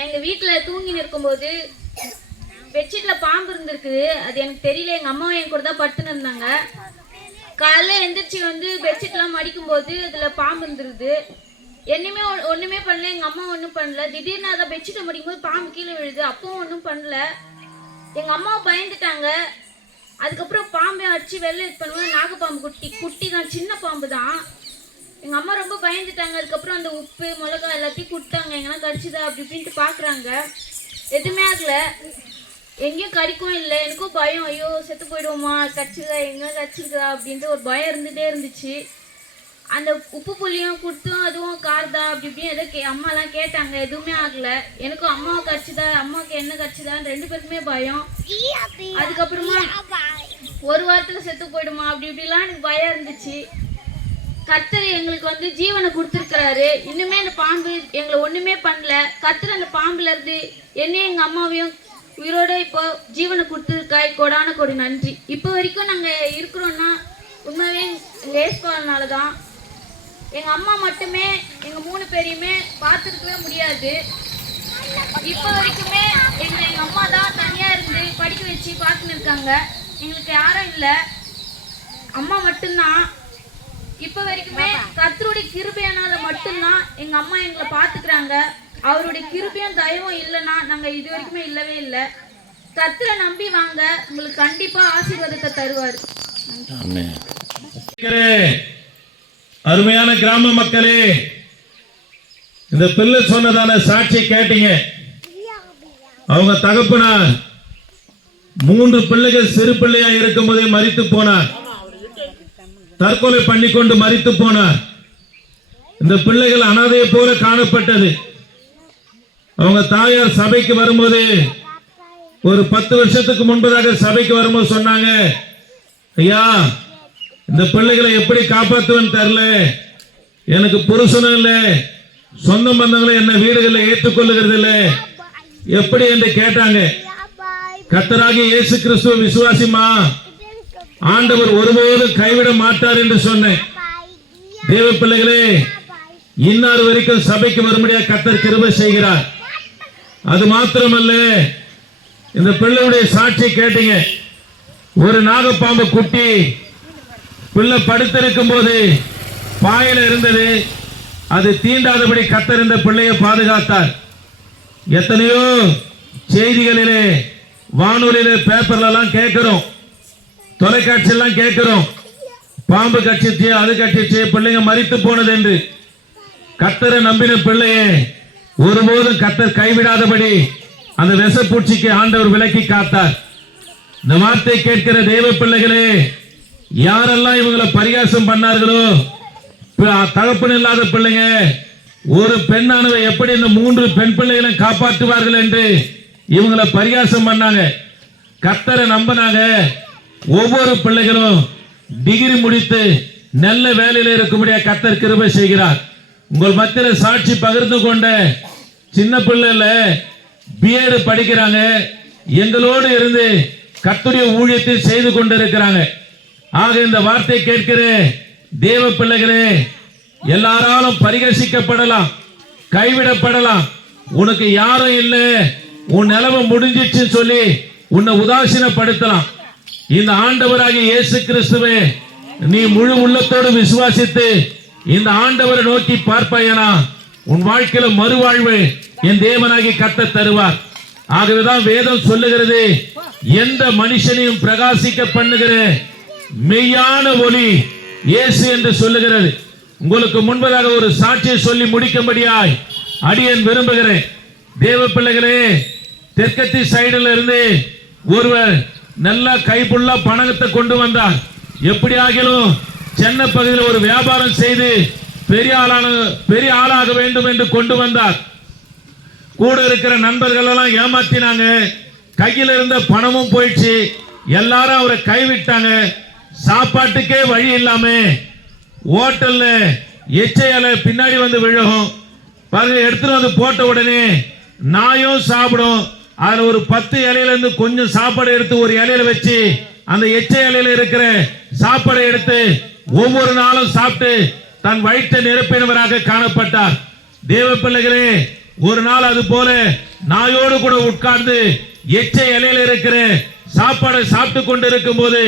நான் எங்கள் வீட்டில் தூங்கின்னு இருக்கும்போது பெட்ஷீட்டில் பாம்பு இருந்திருக்குது அது எனக்கு தெரியல. எங்கள் அம்மாவும் என் கூட தான் படுத்துன்னு இருந்தாங்க. காலைல எந்திரிச்சு வந்து பெட்ஷீட்லாம் மடிக்கும்போது அதில் பாம்பு இருந்துருது. என்னையுமே ஒ- பண்ணல. எங்கள் அம்மா ஒன்றும் பண்ணல. திடீர்னு அதை பெட்ஷீட்டை மடிக்கும்போது பாம்பு கீழே விழுது. அப்பவும் ஒன்றும் பண்ணல. எங்கள் அம்மா பயந்துட்டாங்க. அதுக்கப்புறம் பாம்பை அடிச்சு வெளில இது பண்ணுவோம் நாகப்பாம்பு குட்டி குட்டி தான் சின்ன பாம்பு தான் எங்க அம்மா ரொம்ப பயந்துட்டாங்க. அதுக்கப்புறம் அந்த உப்பு மிளகா எல்லாத்தையும் கொடுத்தாங்க. எங்கெல்லாம் கடிச்சுதா அப்படி இப்படின்ட்டு பாக்குறாங்க. எதுவுமே ஆகல. எங்கேயும் கடிக்கும் இல்லை. எனக்கும் பயம். ஐயோ செத்து போயிடுவோமா? கடிச்சுதா? எங்க கடிச்சிருக்குதா? அப்படின்ட்டு ஒரு பயம் இருந்துட்டே இருந்துச்சு. அந்த உப்பு புளியும் கொடுத்தும் அதுவும் கார்தா? அப்படி இப்படின்னு ஏதோ கே அம்மாலாம் கேட்டாங்க. எதுவுமே ஆகல. எனக்கும் அம்மாவை கடிச்சுதா? அம்மாவுக்கு என்ன கடிச்சுதான்னு ரெண்டு பேருக்குமே பயம். அதுக்கப்புறமா ஒரு வாரத்துல செத்து போயிடுமா? அப்படி இப்படிலாம் எனக்கு பயம் இருந்துச்சு. கத்தர் எங்களுக்கு வந்து ஜீவனை கொடுத்துருக்கிறாரு. இன்னுமே அந்த பாம்பு எங்களை ஒண்ணுமே பண்ணல. கத்தர் அந்த பாம்புல இருந்து என்னையும் எங்க அம்மாவையும் உயிரோட இப்போ ஜீவனை கொடுத்துருக்காய் கொடான கொடி நன்றி. இப்போ வரைக்கும் நாங்க இருக்கிறோம்னா உண்மையே எங்க தான். எங்க அம்மா மட்டுமே எங்க மூணு பேரையுமே பார்த்துருக்கவே முடியாது. இப்போ வரைக்குமே எங்க எங்க அம்மா தான் தனியா இருந்து படிக்க வச்சு பார்த்துன்னு இருக்காங்க. எங்களுக்கு யாரும் இல்லை. அம்மா மட்டும்தான் இப்போ வரைக்குமே கர்த்தருடைய கிருபையனால மட்டும்தான் எங்க அம்மா எங்களை பாத்துக்கிறாங்க. அவருடைய கிருபையும் தயவும் இல்லைன்னா நாங்க இது வரைக்குமே இல்லவே இல்லை. கர்த்தரை நம்பி வாங்க. உங்களுக்கு கண்டிப்பா ஆசீர்வாதத்தை தருவார். அருமையான கிராம மக்களே இந்த பிள்ளை சொன்னதான சாட்சி கேட்டீங்க. அவங்க தகப்பனார் மூன்று பிள்ளைகள் சிறு பிள்ளையா இருக்கும்போதே மரித்து போனார். தற்கொலை பண்ணிக்கொண்டு மறித்து போனார். இந்த பிள்ளைகள் அனாதையை போல காணப்பட்டது. அவங்க தாயார் சபைக்கு வரும்போது ஒரு பத்து வருஷத்துக்கு முன்பதாக சபைக்கு வரும்போது சொன்னாங்க ஐயா இந்த பிள்ளைகளை எப்படி காப்பாற்றுவேன்னு தெரில எனக்கு புருஷனும் இல்லை. சொந்த பந்தங்களும் என்ன வீடுகளில் ஏற்றுக்கொள்ளுகிறது இல்லை. எப்படி என்று கேட்டாங்க. கத்தராகி இயேசு கிறிஸ்துவ விசுவாசிமா ஆண்டவர் ஒருபோதும் கைவிட மாட்டார் என்று சொன்னேன். தேவ பிள்ளைகளே இன்னார் வரைக்கும் சபைக்கு வரும்படியாக கத்தர் கிருபை செய்கிறார். அது மாத்திரமல்ல இந்த பிள்ளையுடைய சாட்சி கேட்டீங்க. ஒரு நாகப்பாம்பு குட்டி பிள்ளை படுத்திருக்கும் போது பாயில இருந்தது. அது தீண்டாதபடி கத்தர் இந்த பிள்ளையை பாதுகாத்தார். எத்தனையோ செய்திகளிலே வானொலியிலே பேப்பர்ல எல்லாம் கேட்கிறோம். தொலைக்காட்சி எல்லாம் கேட்கிறோம். பாம்பு கட்சிச்சு அது கட்சிச்சு பிள்ளைங்க மறித்து போனது என்று. கத்தரை நம்பின பிள்ளையே ஒருபோதும் கத்தர் கைவிடாதபடி அந்த விசப்பூச்சிக்கு ஆண்டவர் விலக்கி காத்தார். இந்த வார்த்தை கேட்கிற தெய்வ பிள்ளைகளே யாரெல்லாம் இவங்களை பரிகாசம் பண்ணார்களோ தகப்பன் இல்லாத பிள்ளைங்க ஒரு பெண்ணானவை எப்படி இந்த மூன்று பெண் பிள்ளைகளை காப்பாற்றுவார்கள் என்று இவங்களை பரிகாசம் பண்ணாங்க. கத்தரை நம்பினாங்க. ஒவ்வொரு பிள்ளைகளும் டிகிரி முடித்து நல்ல வேலையில் இருக்கக்கூடிய கத்தர் கிருபை செய்கிறார். உங்கள் மத்தியில் சாட்சி பகிர்ந்து கொண்ட சின்ன பிள்ளைல பிஏடு படிக்கிறாங்க. எங்களோடு இருந்து கத்துடைய ஊழியத்தை செய்து கொண்டிருக்கிறாங்க. ஆக இந்த வார்த்தை கேட்கிற தேவ பிள்ளைகளே எல்லாராலும் பரிகசிக்கப்படலாம் கைவிடப்படலாம். உனக்கு யாரும் இல்லை உன் நிலவு முடிஞ்சிச்சுன்னு சொல்லி உன்னை உதாசீனப்படுத்தலாம். இந்த ஆண்டவராகிய இயேசு கிறிஸ்துவே நீ முழு உள்ளத்தோடு விசுவாசித்து இந்த ஆண்டவரை நோக்கி பார்ப்பாயனா உன் வாழ்க்கையில மறுவாழ்வு என் தேவனாகி கத்த தருவார். ஆகவேதான் வேதம் சொல்லுகிறது எந்த மனுஷனையும் பிரகாசிக்க பண்ணுகிற மெய்யான ஒளி இயேசு என்று சொல்லுகிறது. உங்களுக்கு முன்பதாக ஒரு சாட்சியை சொல்லி முடிக்கும்படியாய் அடியன் விரும்புகிறேன். தேவ பிள்ளைகளே தெற்கத்தி சைடுல இருந்து ஒருவர் நல்ல கைப்புள்ள பணத்தை கொண்டு வந்தார். எப்படி ஆகிலும் சென்னை பகுதியில் ஒரு வியாபாரம் செய்து பெரிய ஆளான பெரிய ஆளாக வேண்டும் என்று கொண்டு வந்தார். கூட இருக்கிற நண்பர்கள் எல்லாம் ஏமாத்தினாங்க. கையில் இருந்த பணமும் போயிடுச்சு. எல்லாரும் அவரை கைவிட்டாங்க. சாப்பாட்டுக்கே வழி இல்லாம ஹோட்டல்ல எச்சையால பின்னாடி வந்து விழுகும். பாருங்க எடுத்துட்டு வந்து போட்ட உடனே நாயும் சாப்பிடும். அதுல ஒரு பத்து இலையில இருந்து கொஞ்சம் சாப்பாடு எடுத்து ஒரு இலையில வச்சு அந்த எச்சை இலையில இருக்கிற சாப்பாடை எடுத்து ஒவ்வொரு நாளும் சாப்பிட்டு தன் வயிற்றை நிரப்பினவராக காணப்பட்டார். தேவ பிள்ளைகளே ஒரு நாள் அது போல நாயோடு கூட உட்கார்ந்து எச்சை இலையில இருக்கிற சாப்பாடை சாப்பிட்டு கொண்டு இருக்கும் போது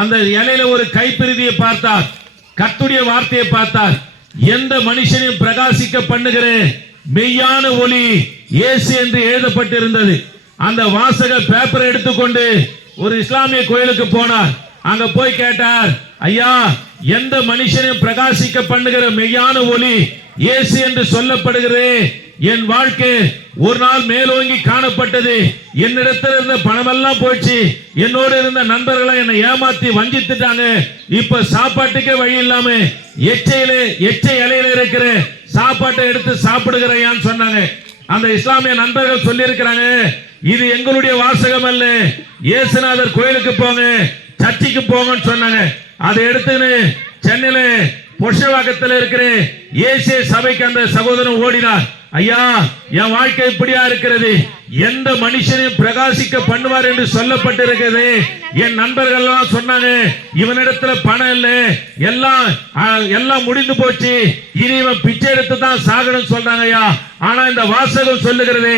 அந்த இலையில ஒரு கைப்பிரிதியை பார்த்தார். கத்துடைய வார்த்தையை பார்த்தார். எந்த மனுஷனையும் பிரகாசிக்க பண்ணுகிறேன் மெய்யான ஒளி ஏசி என்று எழுதப்பட்டிருந்தது. அந்த வாசகர் பேப்பரை எடுத்துக்கொண்டு ஒரு இஸ்லாமிய கோயிலுக்கு போனார். அங்க போய் கேட்டார் ஐயா எந்த மனுஷனையும் பிரகாசிக்க பண்ணுகிற மெய்யான ஒளி இயேசு என்று சொல்லப்படுகிறதே. என் வாழ்க்கை ஒரு நாள் மேலோங்கி காணப்பட்டது. என்னிடத்தில் இருந்த பணமெல்லாம் போச்சு. என்னோடு இருந்த நண்பர்களை என்னை ஏமாத்தி வஞ்சித்துட்டாங்க. இப்ப சாப்பாட்டுக்கே வழி இல்லாம எச்சையில எச்சை இலையில இருக்கிற சாப்பாட்டை எடுத்து சாப்பிடுகிறையான்னு சொன்னாங்க. அந்த இஸ்லாமிய நண்பர்கள் சொல்லி இருக்கிறாங்க இது எங்களுடைய வாசகம் அல்ல. இயேசுநாதர் கோயிலுக்கு போங்க சர்ச்சுக்கு போங்கன்னு சொன்னாங்க. அதை எடுத்துன்னு சென்னையில பொஷவாக்கத்தில் இருக்கிற ஏசிய சபைக்கு அந்த சகோதரன் ஓடினார். ஐயா என் வாழ்க்கை இப்படியா இருக்கிறது? எந்த மனுஷனையும் பிரகாசிக்க பண்ணுவார் என்று சொல்லப்பட்டிருக்கிறது. என் நண்பர்கள் எல்லாம் சொன்னாங்க இவனிடத்துல பணம் இல்ல. எல்லாம் எல்லாம் முடிந்து போச்சு. இனி இவன் பிச்சை எடுத்து தான் சாகணும் சொல்றாங்க ஐயா. ஆனா இந்த வாசகம் சொல்லுகிறது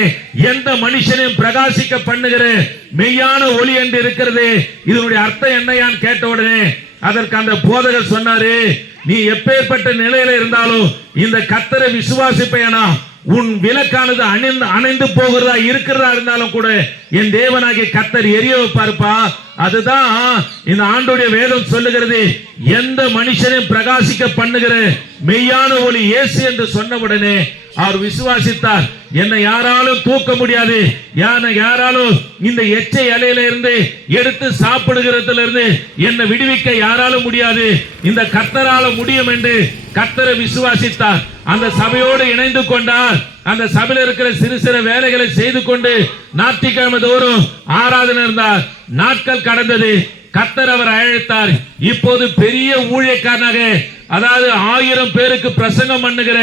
எந்த மனுஷனையும் பிரகாசிக்க பண்ணுகிற மெய்யான ஒளி என்று இருக்கிறது. இதனுடைய அர்த்தம் என்னையான்னு கேட்ட உடனே அதற்கு அந்த போதகர் சொன்னாரு நீ எப்பேற்பட்ட நிலையில இருந்தாலும் இந்த கத்தரை விசுவாசிப்பேனா உன் விளக்கானது அணைந்து அணைந்து போகிறதா இருக்கிறதா இருந்தாலும் கூட என் தேவனாகிய கத்தர் எரிய வைப்பாருப்பா. அதுதான் இந்த ஆண்டுடைய வேதம் சொல்லுகிறது. எந்த மனுஷனையும் பிரகாசிக்க பண்ணுகிற மெய்யான ஒளி இயேசு என்று சொன்ன உடனே அவர் விசுவாசித்தார். என்னை யாராலும் தூக்க முடியாது. யானை யாராலும் இந்த எச்சை அலையில இருந்து எடுத்து சாப்பிடுகிறதுல இருந்து என்னை விடுவிக்க யாராலும் முடியாது. இந்த கத்தரால முடியும் என்று கத்தரை விசுவாசித்தார். அந்த சபையோடு இணைந்து கொண்டார். அந்த சபையில் இருக்கிற சிறு சிறு வேலைகளை செய்து கொண்டு ஞாயிற்றுக்கிழமை தோறும் ஆராதனை இருந்தார். நாட்கள் கடந்தது. கத்தர் அவர் அழைத்தார். இப்போது பெரிய ஊழியக்காரனாக அதாவது ஆயிரம் பேருக்கு பிரசங்கம் பண்ணுகிற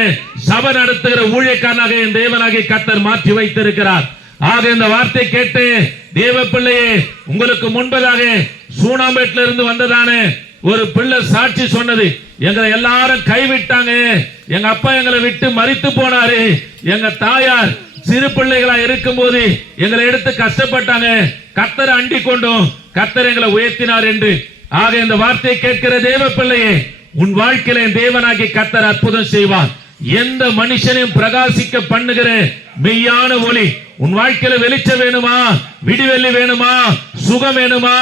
சபை நடத்துகிற ஊழியக்காரனாக என் தேவனாகி கத்தர் மாற்றி வைத்திருக்கிறார். ஆக இந்த வார்த்தை கேட்டு தேவ பிள்ளையே உங்களுக்கு முன்பதாக சூனாம்பேட்ல இருந்து வந்ததானே ஒரு பிள்ளை சாட்சி சொன்னது. எங்களை எல்லாரும் கைவிட்டாங்க. எங்க அப்பா எங்களை விட்டு மறித்து போனாரு. எங்க தாயார் சிறு பிள்ளைகளா இருக்கும்போது எங்களை எடுத்து கஷ்டப்பட்டாங்க. கத்தரை அண்டி கொண்டோம் கத்தர் எங்களை உயர்த்தினார் என்று. ஆக இந்த வார்த்தையை கேட்கிற தேவ பிள்ளையே உன் வாழ்க்கையில என் தேவனாகி கத்தர் அற்புதம் செய்வான் எந்த மனுஷனையும் பிரகாசிக்க பண்ணுகிற மெய்யான ஒளி உன் வாழ்க்கையில வெளிச்சம் வேணுமா? விடிவெள்ளி வேணுமா? சுகம் வேணுமா?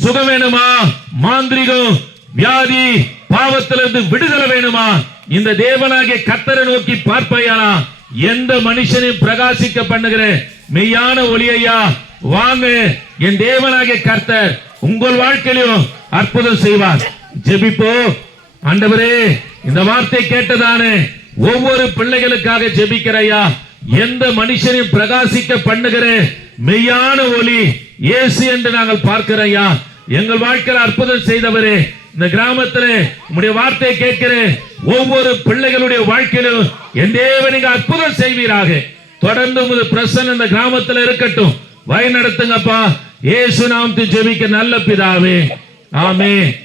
சுகம் வேணுமா? மாந்திரிகம் வியாதி பாவத்திலிருந்து விடுதலை வேணுமா? இந்த தேவனாகிய கத்தரை நோக்கி பார்ப்பாயானா? எந்த மனுஷனையும் பிரகாசிக்க பண்ணுகிற மெய்யான ஒளியையா? வாங்க என் தேவனாகிய கர்த்தர் உங்கள் வாழ்க்கையிலும் அற்புதம் செய்வார். ஜெபிப்போ. ஆண்டவரே இந்த வார்த்தை கேட்டதானே ஒவ்வொரு பிள்ளைகளுக்காக ஜெபிக்கிறையா எந்த மனுஷனையும் பிரகாசிக்க பண்ணுகிற மெய்யான ஒளி இயேசு என்று நாங்கள் பார்க்கிறையா எங்கள் வாழ்க்கையில் அற்புதம் செய்தவரே இந்த கிராமத்திலே உங்களுடைய வார்த்தையை கேட்கிற ஒவ்வொரு பிள்ளைகளுடைய வாழ்க்கையிலும் என் தேவனுக்கு அற்புதம் செய்வீராக. தொடர்ந்து உமது பிரசன் இந்த கிராமத்தில் இருக்கட்டும். வழி நடத்துங்கப்பா ஏசு நாம் ஜெபிக்க நல்ல பிதாவே. ஆமே